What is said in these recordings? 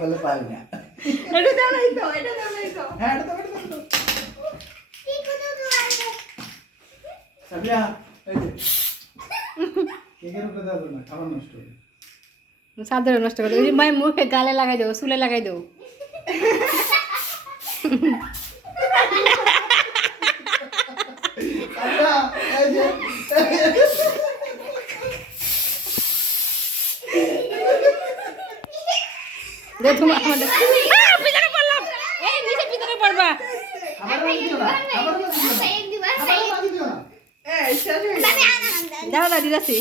বলে পারি না। এটা দাও নাই তো, এটা দাও নাই তো। হ্যাঁ এটা তো কি কত দূর সাবিয়া এই যে কেকের উপরে দাও না, খাবার নষ্ট হবে। সাদরে নষ্ট করে দেবো মাই মুখে গালে লাগাই দেবো চুলে লাগাই দেবো সাবিয়া এই যে দেখো আমাদের পিছনে পড়লাম এই নিচে পিছনে পড়বা খাবার দিও না, খাবার দিও না, এক দিবার খাবার দিও না। এই শেষ হয়ে গেছে। দাও দাও দিদাসি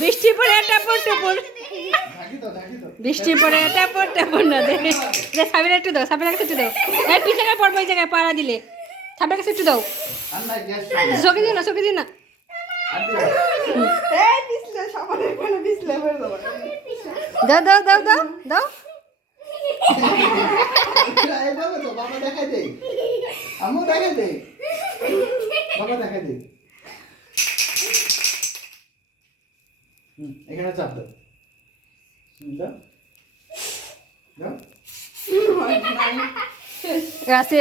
বৃষ্টি পড়ে টাপড় টাপড় ঢাকি দাও। বৃষ্টি পড়ে টাপড় টাপড় না দে সাবিনা একটু দাও সাবিনা একটু দাও এই পিছনে পড়বো এই জায়গায় পাড়া দিলে সাবিনা একটু দাও আর নাই গ্যাস। চোখে দিও না চোখে দিও না আর দিও। এই পিছলে সবারে কোন পিছলে হয়ে যাবে। দাও দাও দাও দাও দাও এইভাবে তো বাবা দেখাই দেই, আম্মু দেখাই দেই, বাবা দেখাই দেই। এখানে চাপ দাও। দাও দাও। আছে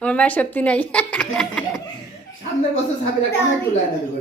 আমার মায়ের শক্তি নাই সামনের বছর সাবিরা কোন একটু লাইনে দেবো।